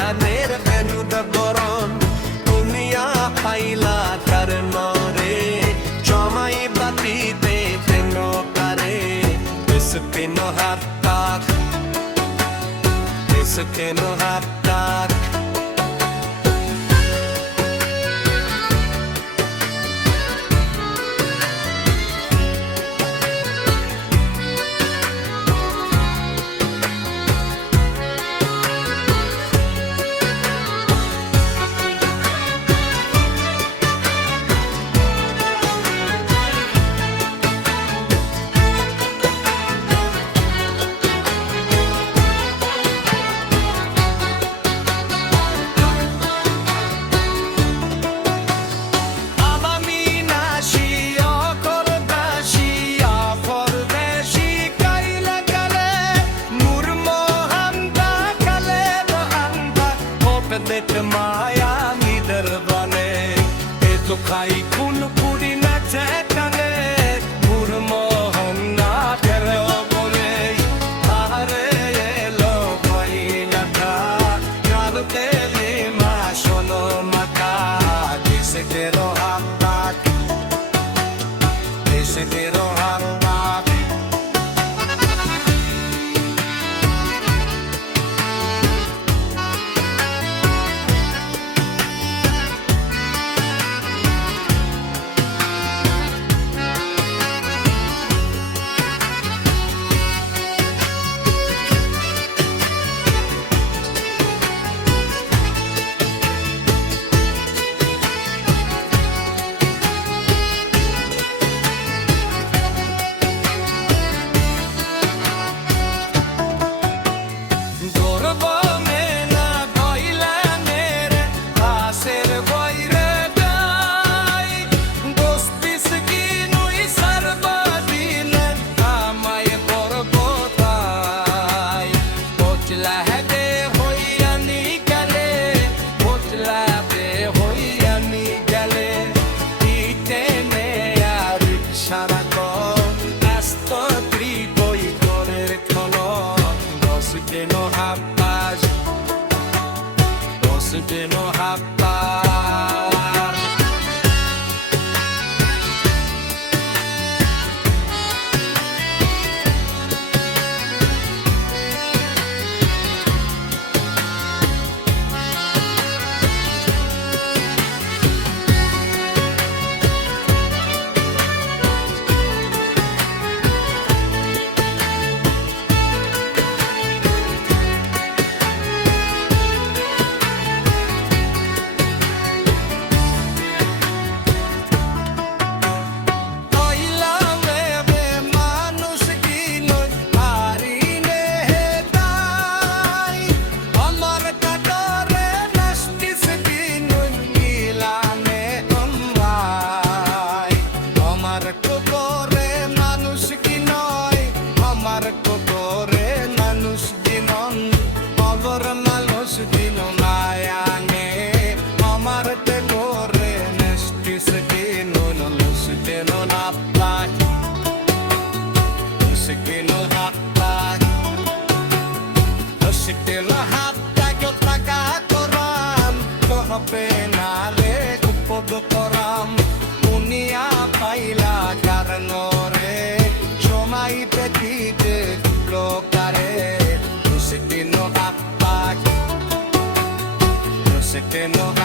জ্ঞানের বেনুদ বরণ দুনিয়া পাইলা কার নরে জমাই বাতিতে তেন কারে কেন হাত কেন হাত माया निदर बने ए तो खाई कुन पुरी न चेतने मुरमोहन ना करे बोले आरे लो भाई लगा यार तेरे मा सोनो मका दिसे तेरो हाथ दिसे तेरो हाथ no hapa penale upod koram dunia paila karnore chomai petite blokare no se que no